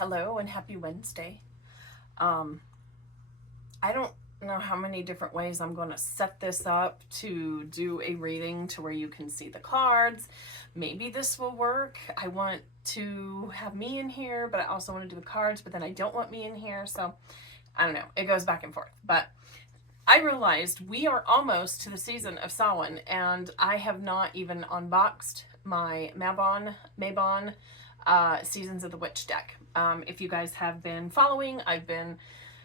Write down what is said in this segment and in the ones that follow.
Hello and happy Wednesday. I don't know how many different ways I'm going to set this up to do a reading to where you can see the cards. Maybe this will work. I want to have me in here, but I also want to do the cards, but then I don't want me in here. So I don't know. It goes back and forth. But I realized we are almost to the season of Samhain, and I have not even unboxed my Mabon Seasons of the Witch deck. If you guys have been following, I've been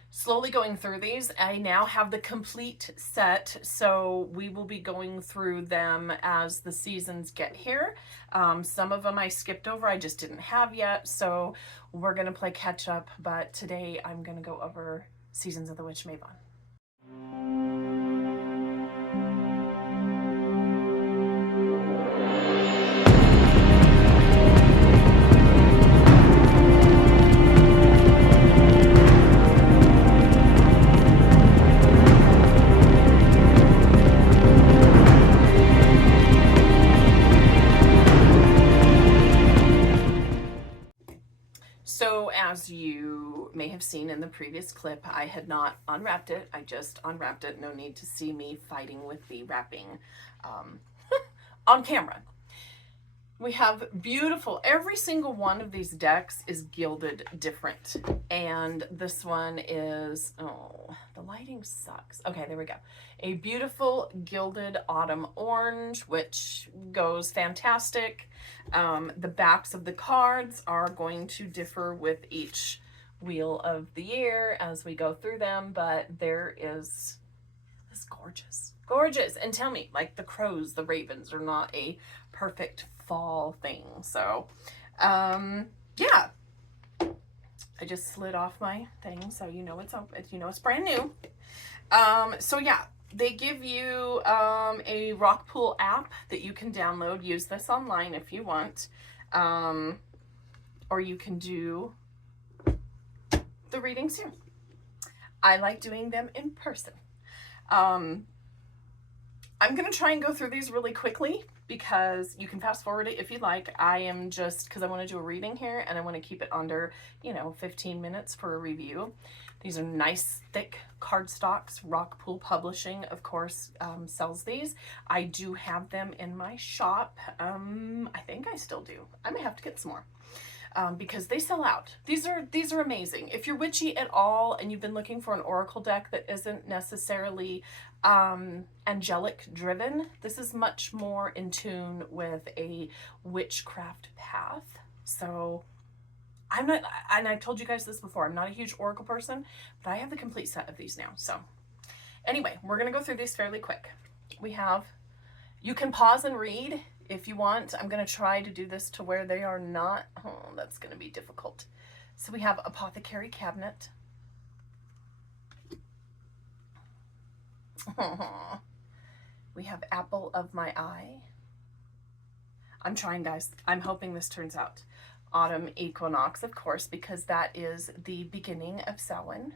slowly going through these. I now have the complete set, so we will be going through them as the seasons get here. Some of them I skipped over, I just didn't have yet, so we're going to play catch up, but today I'm going to go over Seasons of the Witch Mabon. So as you may have seen in the previous clip, I had not unwrapped it. I just unwrapped it. No need to see me fighting with the wrapping on camera. We have beautiful, every single one of these decks is gilded different. And this one is, oh, the lighting sucks. Okay, there we go. A beautiful gilded autumn orange, which goes fantastic. The backs of the cards are going to differ with each wheel of the year as we go through them, but there is this gorgeous. And tell me, like the crows, the ravens are not a perfect fall thing. So yeah, I just slid off my thing, so you know it's open, you know it's brand new. So yeah, they give you a rock pool app that you can download. Use this online if you want, or you can do the readings here. I like doing them in person. I'm going to try and go through these really quickly because you can fast forward it if you like. I am just, because I want to do a reading here and I want to keep it under, 15 minutes for a review. These are nice, thick cardstocks. Rock Pool Publishing, of course, sells these. I do have them in my shop. I think I still do. I may have to get some more. Because they sell out. These are amazing. If you're witchy at all and you've been looking for an oracle deck that isn't necessarily angelic driven, this is much more in tune with a witchcraft path. So I'm not, and I've told you guys this before, I'm not a huge oracle person, but I have the complete set of these now. So anyway, we're going to go through these fairly quick. We have, you can pause and read if you want. I'm going to try to do this to where they are not, oh, that's going to be difficult. So we have Apothecary Cabinet. We have Apple of My Eye. I'm trying, guys. I'm hoping this turns out. Autumn Equinox, of course, because that is the beginning of Samhain.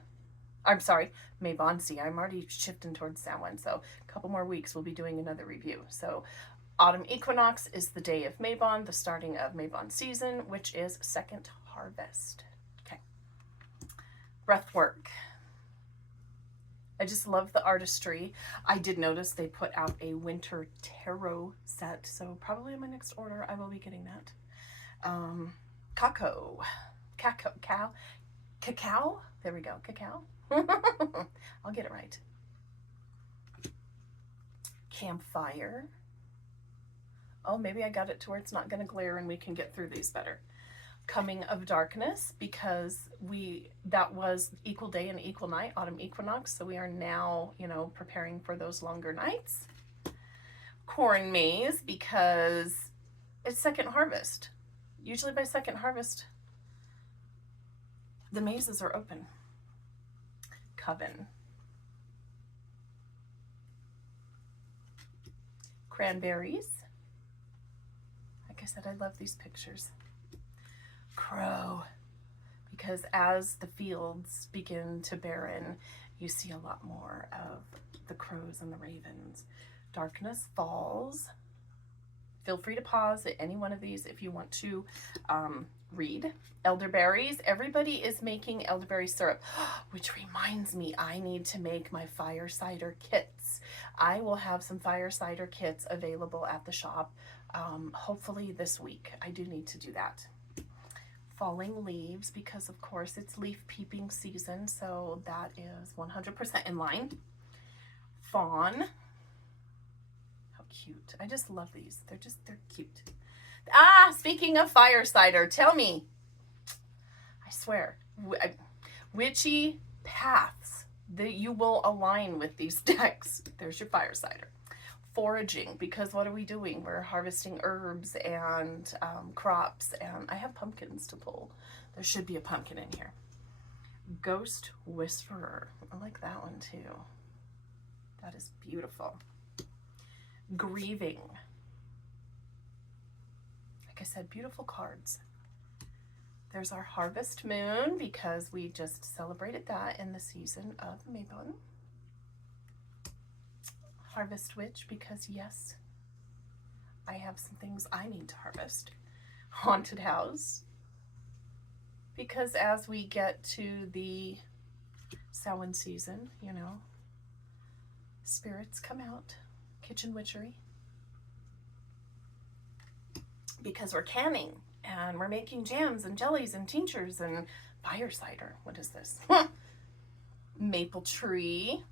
I'm sorry, Mabon. See, I'm already shifting towards Samhain, so a couple more weeks we'll be doing another review. So Autumn Equinox is the day of Mabon, the starting of Mabon season, which is second harvest. Okay. Breathwork. I just love the artistry. I did notice they put out a winter tarot set, so probably in my next order I will be getting that. Cacao. There we go, cacao. I'll get it right. Campfire. Oh, maybe I got it to where it's not going to glare and we can get through these better. Coming of Darkness, because that was equal day and equal night, autumn equinox, so we are now, preparing for those longer nights. Corn Maze, because it's second harvest. Usually by second harvest, the mazes are open. Coven. Cranberries. Like I said, I love these pictures. Crow, because as the fields begin to barren, you see a lot more of the crows and the ravens. Darkness Falls. Feel free to pause at any one of these if you want to read. Elderberries. Everybody is making elderberry syrup, which reminds me, I need to make my fire cider kits. I will have some fire cider kits available at the shop, hopefully this week. I do need to do that. Falling leaves, because of course it's leaf peeping season, so that is 100% in line. Fawn. How cute. I just love these. They're cute. Ah, speaking of fire cider, tell me, I swear, witchy paths that you will align with these decks. There's your fire cider. Foraging, because what are we doing? We're harvesting herbs and crops, and I have pumpkins to pull. There should be a pumpkin in here. Ghost Whisperer. I like that one too. That is beautiful. Grieving. Like I said, beautiful cards. There's our Harvest Moon, because we just celebrated that in the season of Mabon. Harvest Witch, because yes, I have some things I need to harvest. Haunted House, because as we get to the Samhain season, you know, spirits come out. Kitchen Witchery, because we're canning and we're making jams and jellies and tinctures and fire cider. What is this? Maple Tree.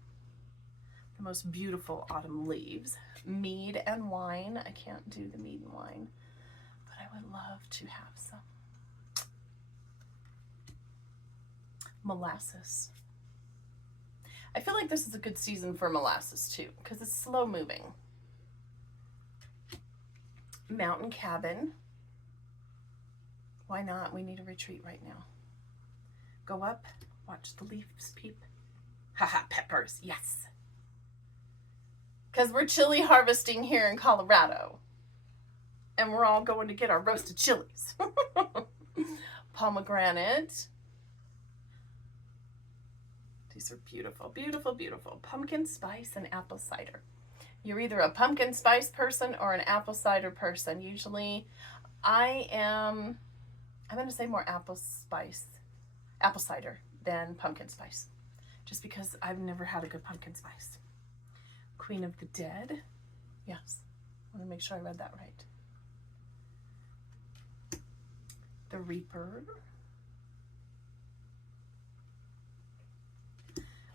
The most beautiful autumn leaves. Mead and wine. I can't do the mead and wine, but I would love to have some. Molasses. I feel like this is a good season for molasses too, because it's slow moving. Mountain Cabin. Why not? We need a retreat right now. Go up, watch the leaves peep. Haha, peppers, yes. Because we're chili harvesting here in Colorado. And we're all going to get our roasted chilies. Pomegranate. These are beautiful, beautiful, beautiful. Pumpkin spice and apple cider. You're either a pumpkin spice person or an apple cider person. Usually I'm going to say more apple cider than pumpkin spice. Just because I've never had a good pumpkin spice. Queen of the Dead. Yes, I want to make sure I read that right. The Reaper.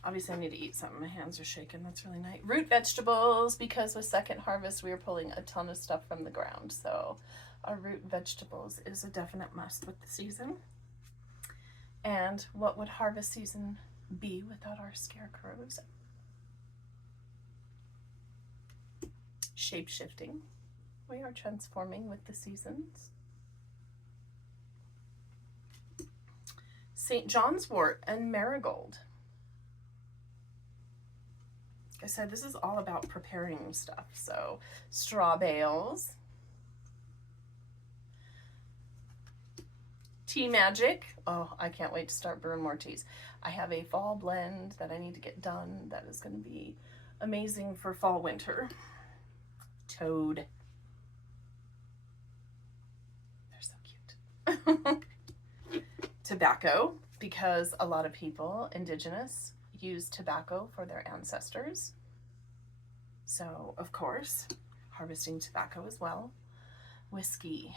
Obviously I need to eat something. My hands are shaking. That's really nice. Root vegetables, because with second harvest we are pulling a ton of stuff from the ground. So our root vegetables is a definite must with the season. And what would harvest season be without our scarecrows? Shape-shifting. We are transforming with the seasons. St. John's wort and marigold. Like I said, this is all about preparing stuff. So straw bales. Tea magic. Oh, I can't wait to start brewing more teas. I have a fall blend that I need to get done that is going to be amazing for fall winter. Toad. They're so cute. Tobacco, because a lot of people, indigenous, use tobacco for their ancestors. So, of course, harvesting tobacco as well. Whiskey.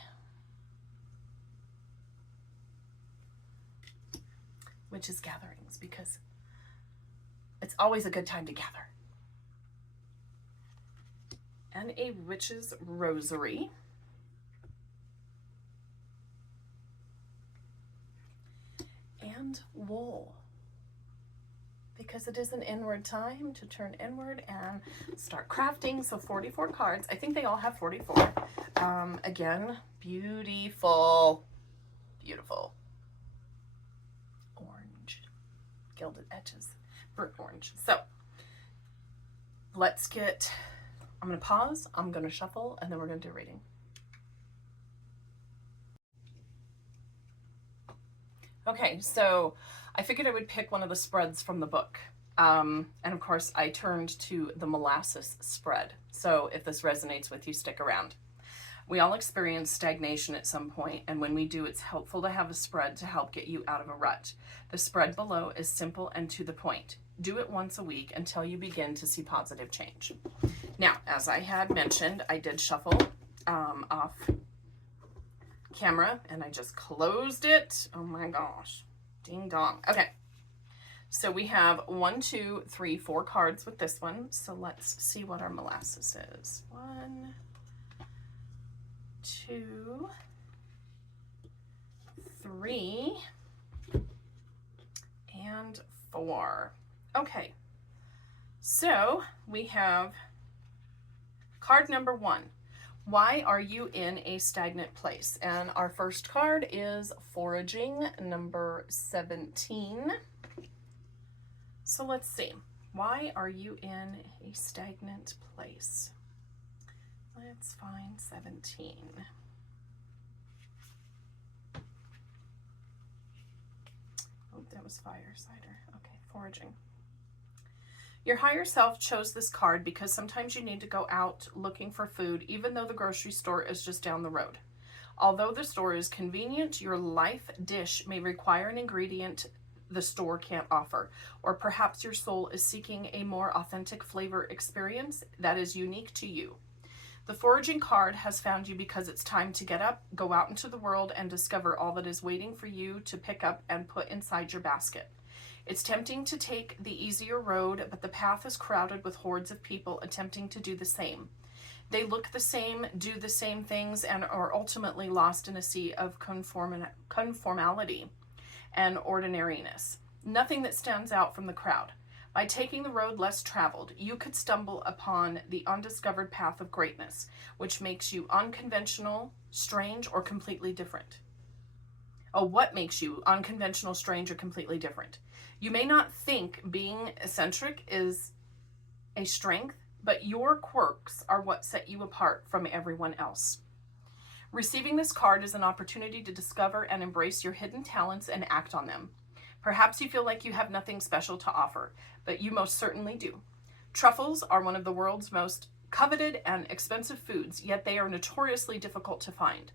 Witches' gatherings, because it's always a good time to gather. And a witch's rosary. And wool, because it is an inward time to turn inward and start crafting. So 44 cards. I think they all have 44. Again, beautiful, beautiful. Orange, gilded edges, burnt orange. So let's get, I'm going to pause, I'm going to shuffle, and then we're going to do a reading. Okay, so I figured I would pick one of the spreads from the book. And of course, I turned to the molasses spread. So if this resonates with you, stick around. We all experience stagnation at some point, and when we do, it's helpful to have a spread to help get you out of a rut. The spread below is simple and to the point. Do it once a week until you begin to see positive change. Now, as I had mentioned, I did shuffle off camera, and I just closed it. Oh my gosh. Ding dong. Okay. So we have 1, 2, 3, 4 cards with this one. So let's see what our molasses is. 1, 2, 3, and 4. Okay. So we have card number 1. Why are you in a stagnant place? And our first card is foraging, number 17. So let's see. Why are you in a stagnant place? Let's find 17. Oh, that was fire cider. Okay, foraging. Your higher self chose this card because sometimes you need to go out looking for food, even though the grocery store is just down the road. Although the store is convenient, your life dish may require an ingredient the store can't offer, or perhaps your soul is seeking a more authentic flavor experience that is unique to you. The foraging card has found you because it's time to get up, go out into the world, and discover all that is waiting for you to pick up and put inside your basket. It's tempting to take the easier road, but the path is crowded with hordes of people attempting to do the same. They look the same, do the same things, and are ultimately lost in a sea of conformality and ordinariness. Nothing that stands out from the crowd. By taking the road less traveled, you could stumble upon the undiscovered path of greatness, which makes you unconventional, strange, or completely different. Oh, what makes you unconventional, strange, or completely different? You may not think being eccentric is a strength, but your quirks are what set you apart from everyone else. Receiving this card is an opportunity to discover and embrace your hidden talents and act on them. Perhaps you feel like you have nothing special to offer, but you most certainly do. Truffles are one of the world's most coveted and expensive foods, yet they are notoriously difficult to find.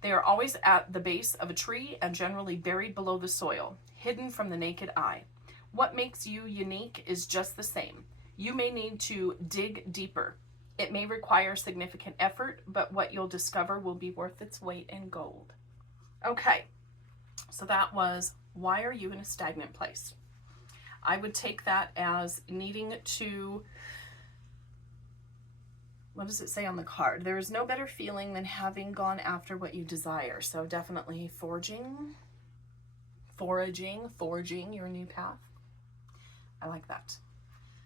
They are always at the base of a tree and generally buried below the soil, hidden from the naked eye. What makes you unique is just the same. You may need to dig deeper. It may require significant effort, but what you'll discover will be worth its weight in gold. Okay, so that was, why are you in a stagnant place? I would take that as needing to, what does it say on the card? There is no better feeling than having gone after what you desire. So definitely foraging, your new path. I like that.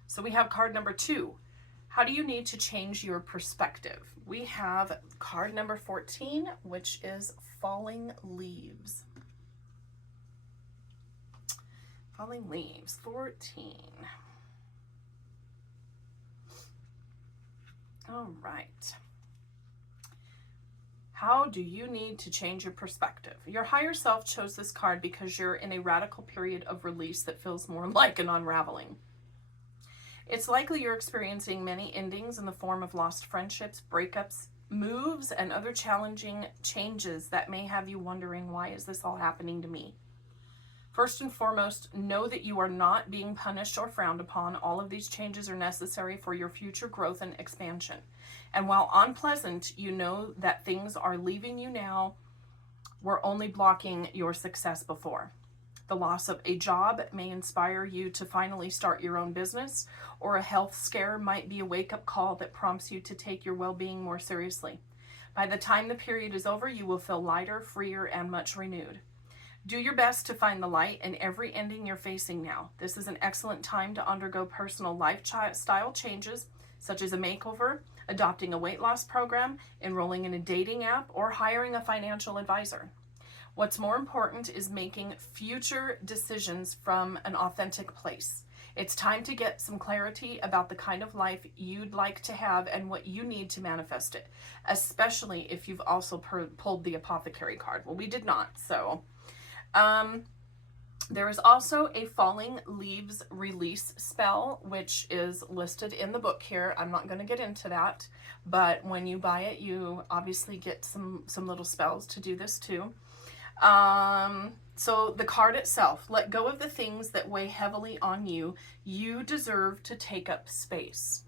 So we have card number 2. How do you need to change your perspective? We have card number 14, which is falling leaves. Falling leaves, 14. All right. How do you need to change your perspective? Your higher self chose this card because you're in a radical period of release that feels more like an unraveling. It's likely you're experiencing many endings in the form of lost friendships, breakups, moves, and other challenging changes that may have you wondering, why is this all happening to me? First and foremost, know that you are not being punished or frowned upon. All of these changes are necessary for your future growth and expansion. And while unpleasant, you know that things are leaving you now were only blocking your success before. The loss of a job may inspire you to finally start your own business, or a health scare might be a wake-up call that prompts you to take your well-being more seriously. By the time the period is over, you will feel lighter, freer, and much renewed. Do your best to find the light in every ending you're facing now. This is an excellent time to undergo personal lifestyle changes, such as a makeover, adopting a weight loss program, enrolling in a dating app, or hiring a financial advisor. What's more important is making future decisions from an authentic place. It's time to get some clarity about the kind of life you'd like to have and what you need to manifest it, especially if you've also pulled the apothecary card. Well, we did not, so There is also a falling leaves release spell, which is listed in the book here. I'm not going to get into that, but when you buy it, you obviously get some little spells to do this too. So the card itself, let go of the things that weigh heavily on you. You deserve to take up space.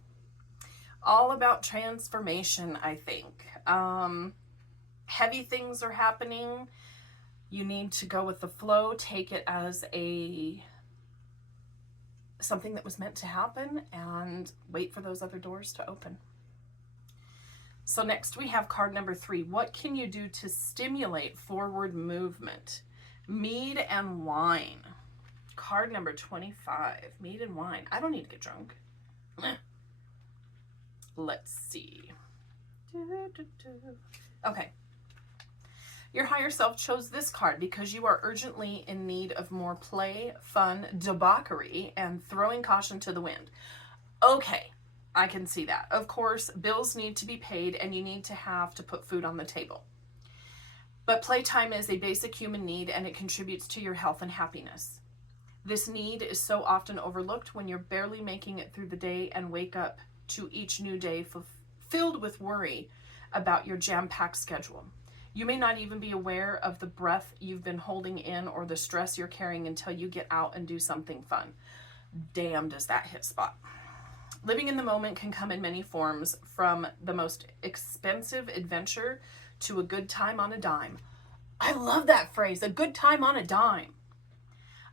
All about transformation, I think. Heavy things are happening. You need to go with the flow, take it as something that was meant to happen, and wait for those other doors to open. So next we have card number 3. What can you do to stimulate forward movement? Mead and wine. Card number 25, mead and wine. I don't need to get drunk. Let's see. Okay. Your higher self chose this card because you are urgently in need of more play, fun, debauchery, and throwing caution to the wind. Okay, I can see that. Of course, bills need to be paid and you need to have to put food on the table. But playtime is a basic human need and it contributes to your health and happiness. This need is so often overlooked when you're barely making it through the day and wake up to each new day filled with worry about your jam-packed schedule. You may not even be aware of the breath you've been holding in or the stress you're carrying until you get out and do something fun. Damn, does that hit spot. Living in the moment can come in many forms, from the most expensive adventure to a good time on a dime. I love that phrase, a good time on a dime.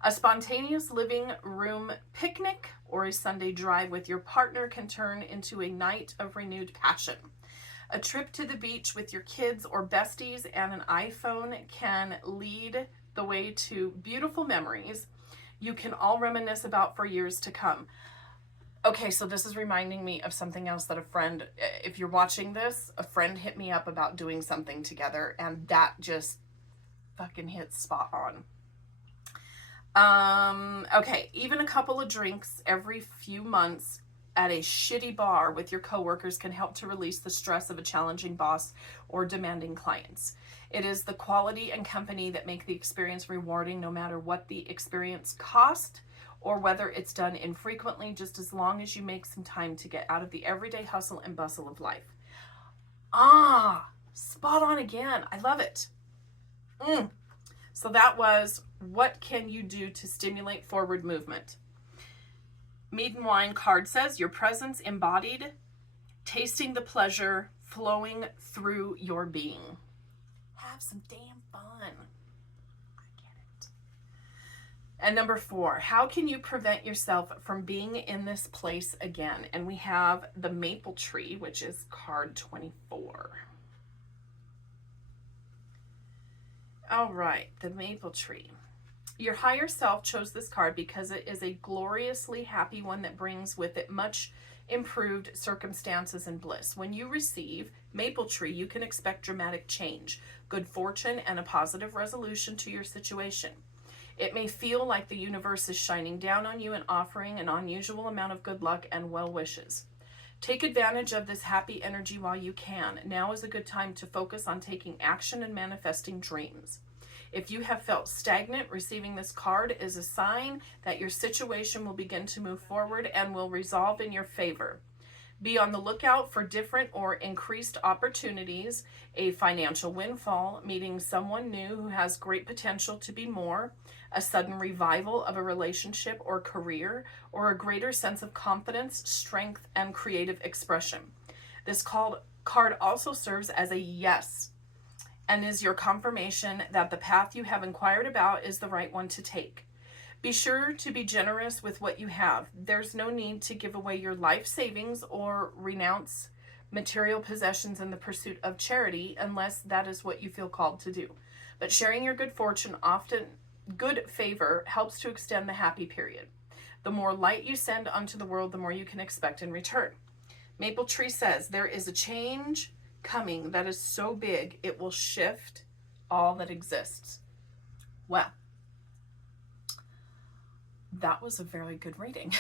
A spontaneous living room picnic or a Sunday drive with your partner can turn into a night of renewed passion. A trip to the beach with your kids or besties and an iPhone can lead the way to beautiful memories you can all reminisce about for years to come. Okay, so this is reminding me of something else that a friend, if you're watching this, a friend hit me up about doing something together, and that just fucking hits spot on. Okay, even a couple of drinks every few months at a shitty bar with your coworkers can help to release the stress of a challenging boss or demanding clients. It is the quality and company that make the experience rewarding, no matter what the experience cost or whether it's done infrequently, just as long as you make some time to get out of the everyday hustle and bustle of life. Spot on again. I love it. So that was, what can you do to stimulate forward movement? Mead and wine card says your presence embodied, tasting the pleasure flowing through your being. Have some damn fun. I get it. And number 4, how can you prevent yourself from being in this place again? And we have the maple tree, which is card 24. All right, the maple tree. Your higher self chose this card because it is a gloriously happy one that brings with it much improved circumstances and bliss. When you receive maple tree, you can expect dramatic change, good fortune, and a positive resolution to your situation. It may feel like the universe is shining down on you and offering an unusual amount of good luck and well wishes. Take advantage of this happy energy while you can. Now is a good time to focus on taking action and manifesting dreams. If you have felt stagnant, receiving this card is a sign that your situation will begin to move forward and will resolve in your favor. Be on the lookout for different or increased opportunities, a financial windfall, meeting someone new who has great potential to be more, a sudden revival of a relationship or career, or a greater sense of confidence, strength, and creative expression. This card also serves as a yes, and is your confirmation that the path you have inquired about is the right one to take. Be sure to be generous with what you have. There's no need to give away your life savings or renounce material possessions in the pursuit of charity unless that is what you feel called to do. But sharing your good fortune, often good favor, helps to extend the happy period. The more light you send onto the world, the more you can expect in return. Maple Tree says there is a change coming that is so big it will shift all that exists. Well, that was a very good reading.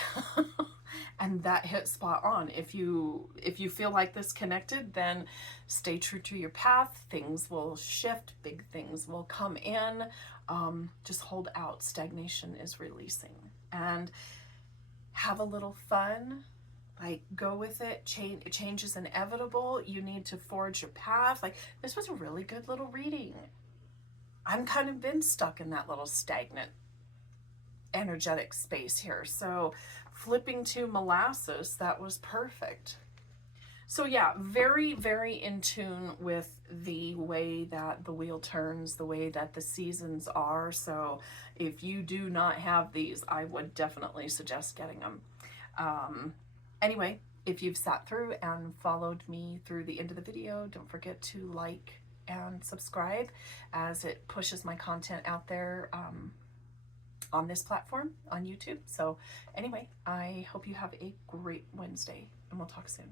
And that hit spot on. If you feel like this connected, then stay true to your path. Things will shift, big things will come in. Just hold out. Stagnation is releasing. And have a little fun. Like, go with it. Change is inevitable. You need to forge your path. Like, this was a really good little reading. I'm kind of been stuck in that little stagnant energetic space here. So flipping to molasses, that was perfect. So yeah, very, very in tune with the way that the wheel turns, the way that the seasons are. So if you do not have these, I would definitely suggest getting them. Anyway, if you've sat through and followed me through the end of the video, don't forget to like and subscribe, as it pushes my content out there on this platform, on YouTube. So anyway, I hope you have a great Wednesday, and we'll talk soon.